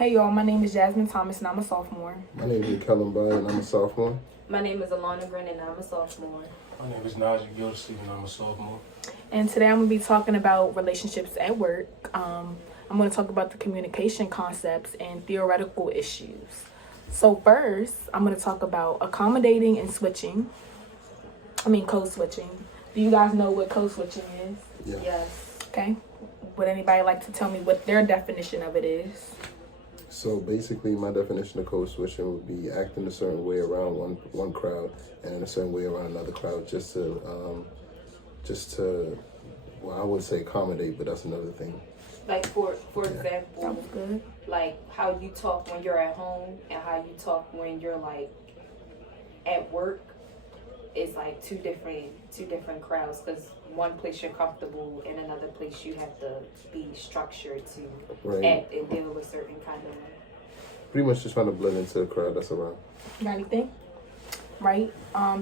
Hey y'all, my name is Jasmine Thomas and I'm a sophomore. My name is Kellen Bryant and I'm a sophomore. My name is Alana Grin and I'm a sophomore. My name is Najee Gildersleeve and I'm a sophomore. And today I'm going to be talking about relationships at work. I'm going to talk about the communication concepts and theoretical issues. So first, I'm going to talk about accommodating and code switching. Do you guys know what code switching is? Yeah. Yes. Okay. Would anybody like to tell me what their definition of it is? So basically, my definition of code switching would be acting a certain way around one crowd and a certain way around another crowd, just to well, I would say accommodate, but that's another thing. Like for That example, was good. like how you talk when you're at home and how you talk when you're like at work is like two different crowds, because one place you're comfortable and another place you have to be structured to Right. act and deal with certain kind of way. Pretty much just trying to blend into the crowd that's around. Got anything? Right.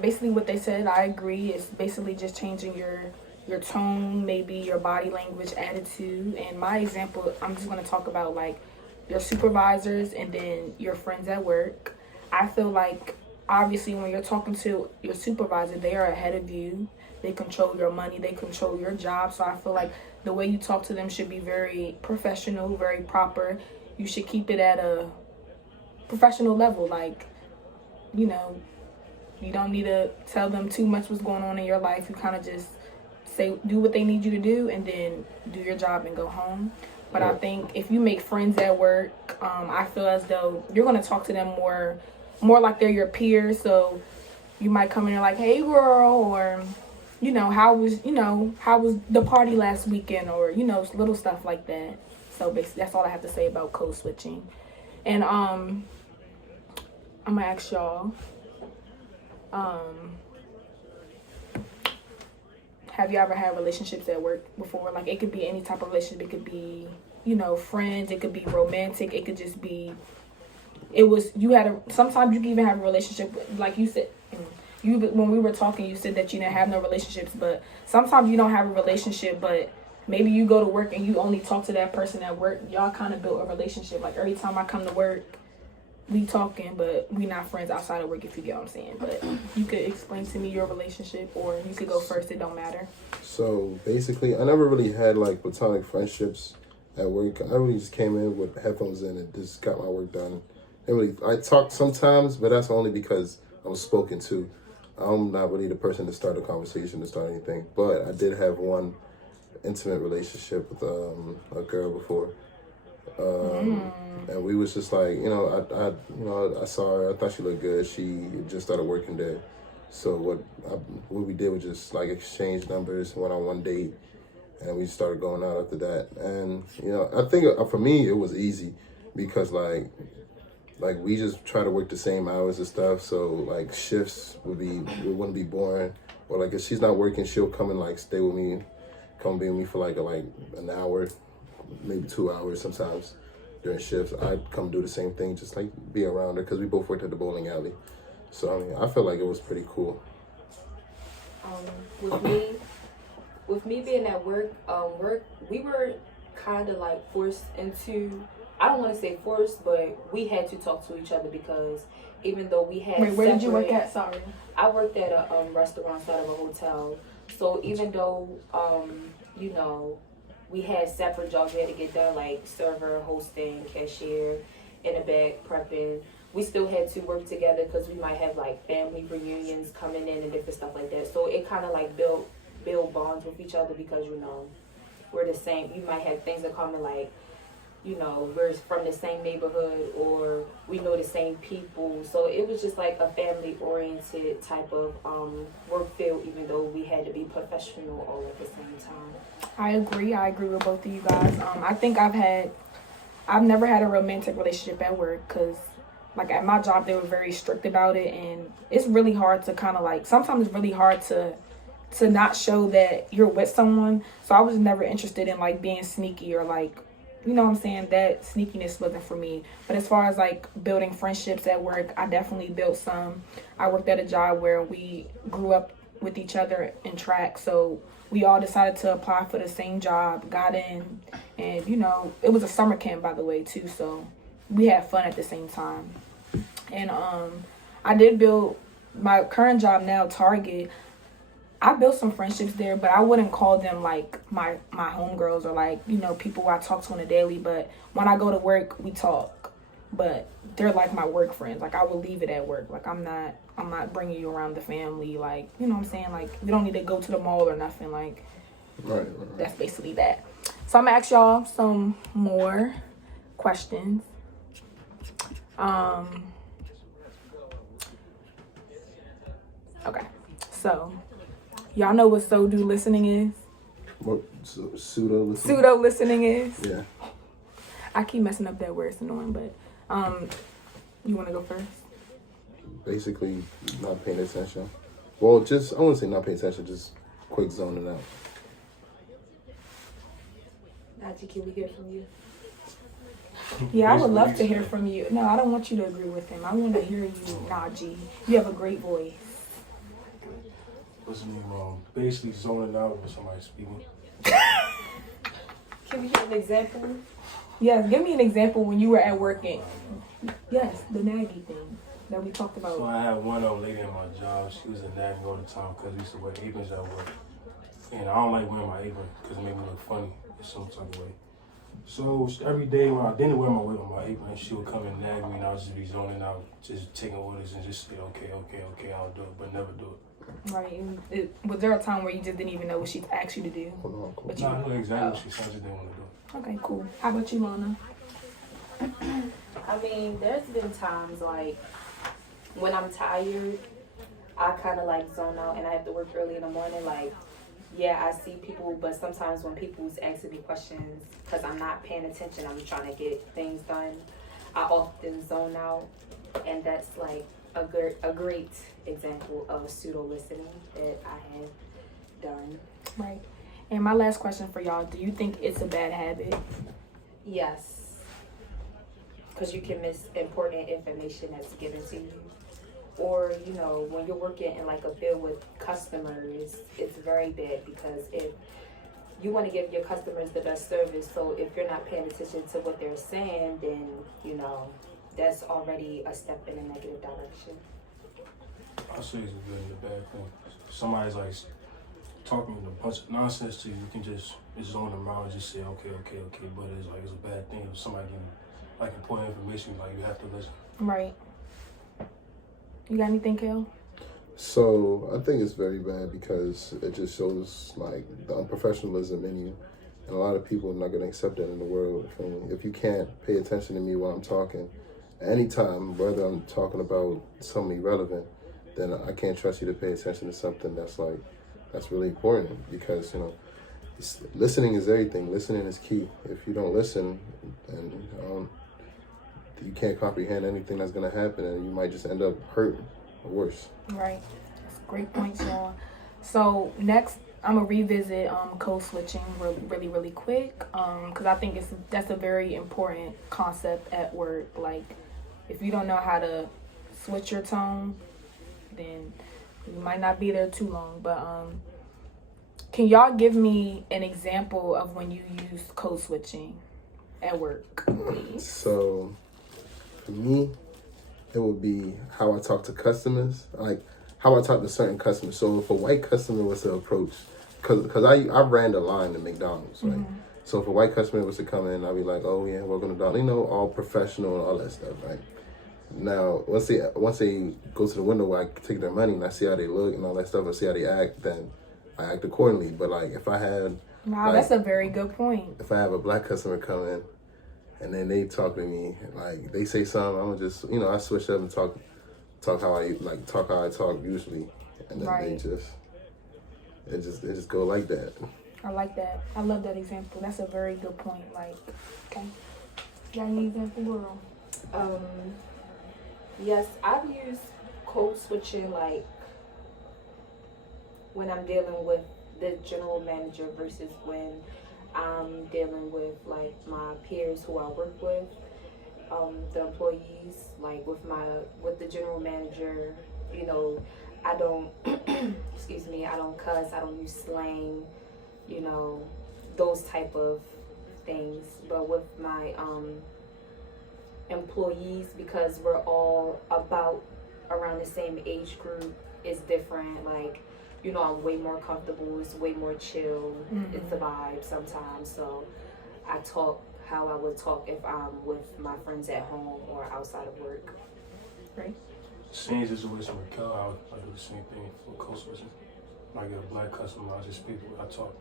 Basically what they said, I agree. It's basically just changing your tone, maybe your body language, attitude. And my example, I'm just going to talk about like your supervisors and then your friends at work. I feel like obviously when you're talking to your supervisor, they are ahead of you. They control your money, they control your job. So I feel like the way you talk to them should be very professional, very proper. You should keep it at a professional level. Like, you don't need to tell them too much what's going on in your life. You kind of just do what they need you to do and then do your job and go home. But I think if you make friends at work, I feel as though you're going to talk to them more like they're your peers. So you might come in there like, hey girl, or how was the party last weekend, or little stuff like that. So basically that's all I have to say about code switching. And I'm gonna ask y'all, have you ever had relationships at work before? Like, it could be any type of relationship. It could be, friends. It could be romantic. It could just be, sometimes you can even have a relationship, like you said, when we were talking, you said that you didn't have no relationships, but sometimes you don't have a relationship, but maybe you go to work and you only talk to that person at work. Y'all kind of built a relationship. Like, every time I come to work, we talking, but we not friends outside of work, if you get what I'm saying. But you could explain to me your relationship, or you could go first. It don't matter. So basically, I never really had like platonic friendships at work. I really just came in with headphones in and just got my work done. I talked sometimes, but that's only because I was spoken to. I'm not really the person to start a conversation, to start anything. But I did have one intimate relationship with a girl before. And we was just like, I saw her. I thought she looked good. She just started working there. So what we did was just like exchange numbers, went on one date, and we started going out after that. And I think for me it was easy because like we just try to work the same hours and stuff. So like shifts wouldn't be boring. Or like if she's not working, she'll come and like stay with me, come be with me for like an hour, maybe 2 hours sometimes during shifts. I'd come do the same thing, just like be around her, because we both worked at the bowling alley. So I mean, I felt like it was pretty cool. With me being at work, we were kind of like forced into, I don't want to say forced, but we had to talk to each other, because even though we had Where did you work at? Sorry. I worked at a restaurant instead of a hotel. So even though, we had separate jobs we had to get done, like server, hosting, cashier, in the back, prepping, we still had to work together because we might have like family reunions coming in and different stuff like that. So it kind of like build bonds with each other, because we're the same. You might have things in common, like we're from the same neighborhood, or we know the same people. So it was just like a family oriented type of work field, even though we had to be professional all at the same time. I agree with both of you guys. I think I've never had a romantic relationship at work, because like at my job they were very strict about it, and it's really hard to kind of like, sometimes it's really hard to not show that you're with someone. So I was never interested in like being sneaky, or like, you know what I'm saying, that sneakiness wasn't for me. But as far as like building friendships at work, I definitely built some. I worked at a job where we grew up with each other in track, so we all decided to apply for the same job, got in, and it was a summer camp, by the way, too. So we had fun at the same time. And I did build my current job now, Target. I built some friendships there, but I wouldn't call them like my homegirls or like, you know, people I talk to on a daily. But when I go to work, we talk. But they're like my work friends. Like I will leave it at work. Like I'm not bringing you around the family. Like, you know what I'm saying? Like we don't need to go to the mall or nothing. Like Right. that's basically that. So I'm gonna ask y'all some more questions. Okay, so y'all know what pseudo listening is? What pseudo listening? Pseudo listening is? Yeah. I keep messing up that word, it's annoying, but you wanna go first? Basically, not paying attention. Well, just I wouldn't say not paying attention, just quick zoning out. Najee, can we hear from you? Yeah, I would love to hear from you. No, I don't want you to agree with him. I want to hear you, Najee. You have a great voice. Listening wrong. Basically zoning out when somebody's speaking. Can we hear an example? Yes, give me an example when you were at work and yes, the naggy thing that we talked So about. I had one old lady at my job. She was a nagging all the time because we used to wear aprons at work. And I don't like wearing my apron because it made me look funny in some type of way. So every day when I didn't wear my apron, she would come and nag me, and I would just be zoning out, just taking orders and just say, okay, I'll do it, but never do it. Right. Was there a time where you just didn't even know what she asked you to do? Hold on, cool. But No, I knew exactly what she said, I just didn't want to do it. Okay, cool. How about you, Lana? I mean, there's been times like when I'm tired, I kind of like zone out and I have to work early in the morning. Like, yeah, I see people, but sometimes when people's asking me questions, because I'm not paying attention, I'm trying to get things done, I often zone out. And that's like a great example of pseudo listening that I have done. Right. And my last question for y'all, do you think it's a bad habit? Yes. Because you can miss important information that's given to you. Or, you know, when you're working in like a field with customers, it's very bad because if you want to give your customers the best service, so if you're not paying attention to what they're saying, then, you know, that's already a step in a negative direction. I'll say it's a good and a bad thing. If somebody's like talking a bunch of nonsense to you, you can just zone them out and just say, okay, but it's a bad thing. If somebody can like important information, like you have to listen. Right. You got anything, Kel? So I think it's very bad because it just shows like the unprofessionalism in you, and a lot of people are not going to accept that in the world. If you can't pay attention to me while I'm talking, anytime, whether I'm talking about something irrelevant, then I can't trust you to pay attention to something that's really important because listening is everything. Listening is key. If you don't listen, and you can't comprehend anything that's going to happen, and you might just end up hurt or worse. Right. That's a great point, y'all. So next, I'm gonna revisit code switching really quick because I think that's a very important concept at work. Like, if you don't know how to switch your tone, then you might not be there too long. But can y'all give me an example of when you use code switching at work, please? So for me, it would be how I talk to customers, like how I talk to certain customers. So if a white customer was to approach, because I ran the line at McDonald's, right? Mm-hmm. So if a white customer was to come in, I'd be like, oh yeah, welcome to McDonald's, all professional and all that stuff, right? Now, once they go to the window where I take their money and I see how they look and all that stuff, I see how they act, then I act accordingly. But like if I had, wow, that's a very good point. If I have a black customer come in, and then they talk to me, like they say something, I'm gonna just, I switch up and talk how I talk usually, and then right. they just go like that. I like that. I love that example. That's a very good point. Like, okay, got any example, girl? Yes, I've used code switching like when I'm dealing with the general manager versus when I'm dealing with like my peers who I work with, the employees. Like with the general manager, I don't I don't cuss, I don't use slang, those type of things. But with my employees, because we're all about around the same age group, is different. Like, you know, I'm way more comfortable. It's way more chill. It's a vibe sometimes. So I talk how I would talk if I'm with my friends at home or outside of work. Right. Same situation with Kel, I do the same thing for code switching. When I get a black customer, I just speak the way I talk.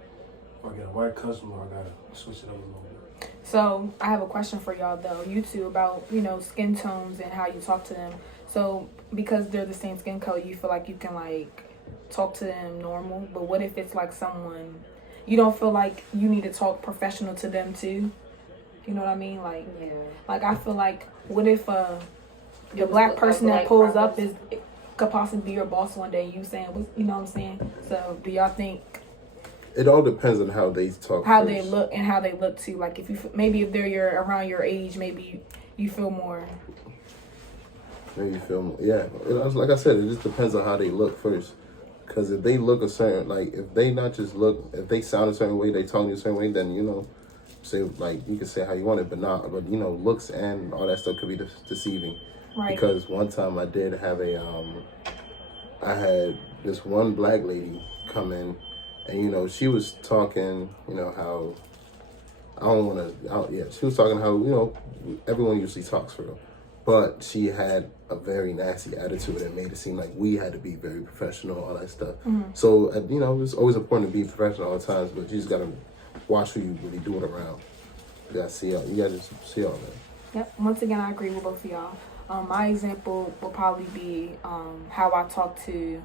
If I get a white customer, I gotta switch it up a little bit. So I have a question for y'all though, you two, about, you know, skin tones and how you talk to them. So because they're the same skin color, you feel like you can like talk to them normal, but what if it's like someone you don't feel like you need to talk professional to them too? You know what I mean? Like, Yeah. like I feel like, what if the was black like person that black pulls problems. up could possibly be your boss one day? You saying, you know what I'm saying? So do y'all think It all depends on how they talk. how first. they look and how they look too? Like if you maybe if they're around your age, maybe you feel more. Maybe you feel more. Yeah, like I said, it just depends on how they look first. Because if they look a certain, like, if they not just look, if they sound a certain way, they talk a certain way, then, you know, say, like, you can say how you want it, but not, but, you know, looks and all that stuff could be deceiving. Right. Because one time I did have I had this one black lady come in, and, you know, she was talking, you know, how, she was talking how, you know, everyone usually talks for real. But she had a very nasty attitude and made it seem like we had to be very professional, all that stuff. So, you know, it's always important to be professional all the times, but you just got to watch who you really do it around. You got to just see all that. Yep. Once again, I agree with both of y'all. My example will probably be how I talk to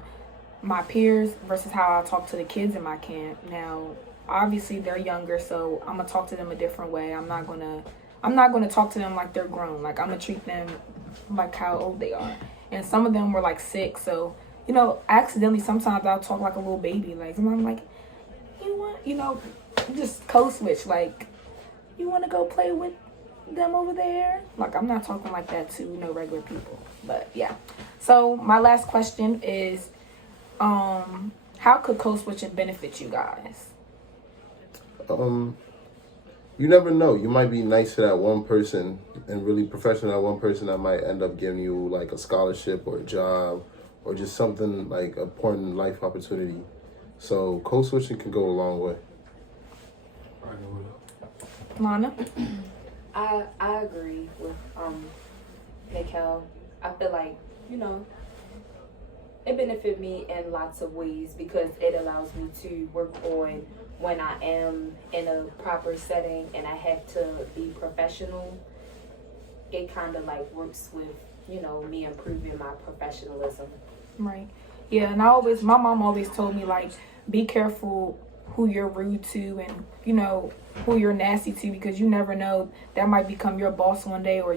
my peers versus how I talk to the kids in my camp. Now, obviously, they're younger, so I'm going to talk to them a different way. I'm not gonna talk to them like they're grown. Like, I'm gonna treat them like how old they are. And some of them were like 6, so, you know, accidentally sometimes I'll talk like a little baby. Like, and I'm like, you know, just code switch. Like, you want to go play with them over there? Like, I'm not talking like that to regular people. But yeah. So my last question is, how could code switching benefit you guys? You never know. You might be nice to that one person and really professional to that one person that might end up giving you like a scholarship or a job or just something like an important life opportunity. So code switching can go a long way. I agree with it. Lana? I agree with Mikkel. I feel like, you know, it benefit me in lots of ways because it allows me to work on when I am in a proper setting and I have to be professional. It kind of like works with, you know, me improving my professionalism. Right. Yeah, and my mom always told me, like, be careful who you're rude to and, you know, who you're nasty to, because you never know, that might become your boss one day, or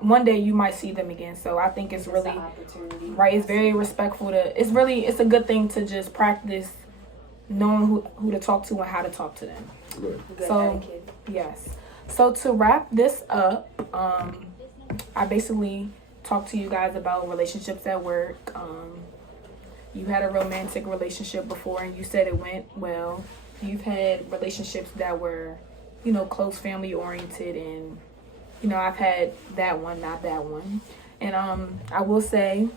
one day you might see them again. So I think it's really, an opportunity. right, it's very respectful it's a good thing to just practice knowing who to talk to and how to talk to them. Right. Good So, etiquette. yes. So to wrap this up, I basically talked to you guys about relationships at work. You had a romantic relationship before and you said it went well. You've had relationships that were, you know, close family oriented, and, you know, I've had that one, not that one. And I will say,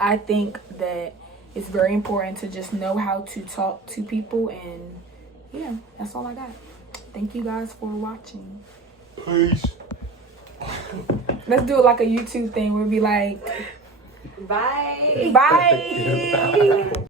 I think that it's very important to just know how to talk to people, and yeah, that's all I got. Thank you guys for watching. Peace. Let's do it like a YouTube thing. We'll be like, Bye. bye.